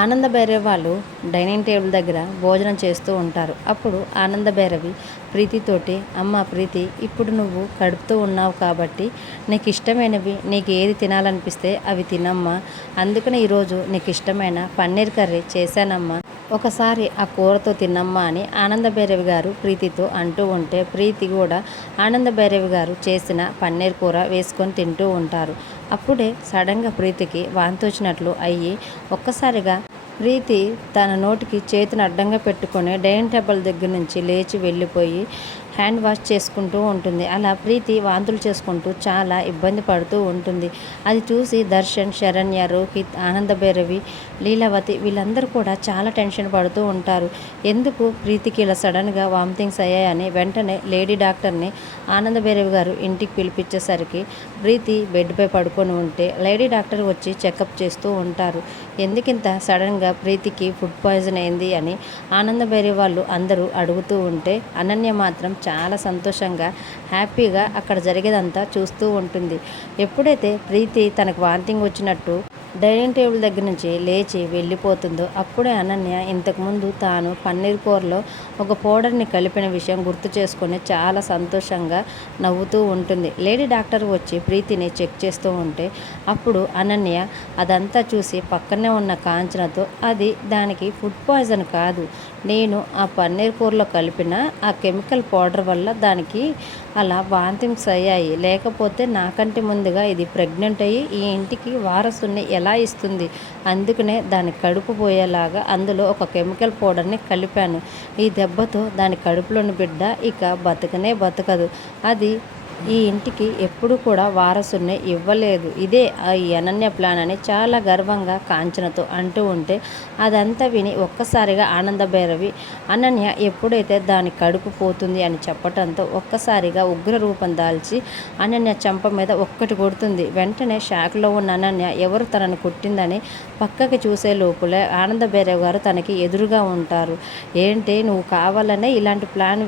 ఆనంద భైరవి వాళ్ళు dining table దగ్గర భోజనం చేస్తూ ఉంటారు. అప్పుడు ఆనంద భైరవి ప్రీతితోటి, అమ్మ ప్రీతి, ఇప్పుడు నువ్వు కడుపుతూ ఉన్నావు కాబట్టి నీకు ఇష్టమైనవి, నీకు ఏది తినాలనిపిస్తే అవి తినమ్మా. అందుకని ఈరోజు నీకు ఇష్టమైన పన్నీర్ కర్రీ చేశానమ్మా, ఒకసారి ఆ కూరతో తిన్నమ్మా అని ఆనంద భైరవి గారు ప్రీతితో అంటూ ఉంటే, ప్రీతి కూడా ఆనంద భైరవి గారు చేసిన పన్నీర్ కూర వేసుకొని తింటూ ఉంటారు. అప్పుడే సడన్గా ప్రీతికి వాంతి వచ్చినట్లు అయ్యి ఒక్కసారిగా ప్రీతి తన నోటికి చేతిని అడ్డంగా పెట్టుకొని డైనింగ్ టేబుల్ దగ్గర నుంచి లేచి వెళ్ళిపోయి హ్యాండ్ వాష్ చేసుకుంటూ ఉంటుంది. అలా ప్రీతి వాంతులు చేసుకుంటూ చాలా ఇబ్బంది పడుతూ ఉంటుంది. అది చూసి దర్శన్, శరణ్య, రోహిత్, ఆనంద భైరవి, లీలావతి వీళ్ళందరూ కూడా చాలా టెన్షన్ పడుతూ ఉంటారు. ఎందుకు ప్రీతికి ఇలా సడన్గా వామిటింగ్స్ అయ్యాయని వెంటనే లేడీ డాక్టర్ని ఆనంద భైరవి గారు ఇంటికి పిలిపించేసరికి ప్రీతి బెడ్పై పడుకొని ఉంటే లేడీ డాక్టర్ వచ్చి చెకప్ చేస్తూ ఉంటారు. ఎందుకింత సడన్గా ప్రీతికి ఫుడ్ పాయిజన్ అయింది అని ఆనంద భైరవి వాళ్ళు అందరూ అడుగుతూ ఉంటే, అనన్య మాత్రం చాలా సంతోషంగా హ్యాపీగా అక్కడ జరిగేదంతా చూస్తూ ఉంటుంది. ఎప్పుడైతే ప్రీతి తనకు వాంతింగ్ వచ్చినట్టు డైనింగ్ టేబుల్ దగ్గర నుంచి లేచి వెళ్ళిపోతుందో అప్పుడే అనన్య ఇంతకుముందు తాను పన్నీర్ కూరలో ఒక పౌడర్ని కలిపిన విషయం గుర్తు చేసుకొని చాలా సంతోషంగా నవ్వుతూ ఉంటుంది. లేడీ డాక్టర్ వచ్చి ప్రీతిని చెక్ చేస్తూ ఉంటే అప్పుడు అనన్య అదంతా చూసి పక్కనే ఉన్న కాంచనతో, అది దానికి ఫుడ్ పాయిజన్ కాదు, నేను ఆ పన్నీర్ కూరలో కలిపిన ఆ కెమికల్ పౌడర్ వల్ల దానికి అలా వాంతింగ్స్ అయ్యాయి, లేకపోతే నాకంటే ముందుగా ఇది ప్రెగ్నెంట్ అయ్యి ఈ ఇంటికి వారసుని ఎలా ఇస్తుంది, అందుకనే దాని కడుపు పోయేలాగా అందులో ఒక కెమికల్ పౌడర్ని కలిపాను. ఈ దెబ్బతో దాని కడుపులోని బిడ్డ ఇక బతకనే బతకదు, అది ఈ ఇంటికి ఎప్పుడు కూడా వారసుని ఇవ్వలేదు, ఇదే ఈ అనన్య ప్లాన్ అని చాలా గర్వంగా కాంచనతో అంటూ ఉంటే అదంతా విని ఒక్కసారిగా ఆనంద భైరవి అనన్య ఎప్పుడైతే దాని కడుపు పోతుంది అని చెప్పటంతో ఒక్కసారిగా ఉగ్ర రూపం దాల్చి అనన్య చెంప మీద ఒక్కటి కొడుతుంది. వెంటనే షాక్లో ఉన్న అనన్య ఎవరు తనను కొట్టిందని పక్కకి చూసే లోపలే ఆనంద భైరవి గారు తనకి ఎదురుగా ఉంటారు. ఏంటి, నువ్వు కావాలనే ఇలాంటి ప్లాన్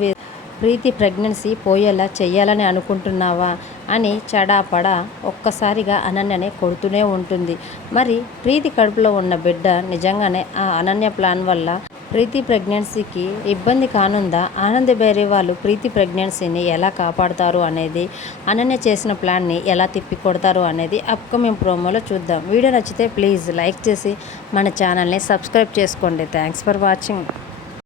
ప్రీతి ప్రెగ్నెన్సీ పోయేలా చెయ్యాలని అనుకుంటున్నావా అని చడాపడా ఒక్కసారిగా అనన్యనే కొడుతూనే ఉంటుంది. మరి ప్రీతి కడుపులో ఉన్న బిడ్డ నిజంగానే ఆ అనన్య ప్లాన్ వల్ల ప్రీతి ప్రెగ్నెన్సీకి ఇబ్బంది కానుందా? ఆనంద భైరవి వాళ్ళు ప్రీతి ప్రెగ్నెన్సీని ఎలా కాపాడుతారు అనేది, అనన్య చేసిన ప్లాన్ని ఎలా తిప్పి కొడతారు అనేది అప్కమింగ్ ప్రోమోలో చూద్దాం. వీడియో నచ్చితే ప్లీజ్ లైక్ చేసి మన ఛానల్ని సబ్స్క్రైబ్ చేసుకోండి. Thanks for watching.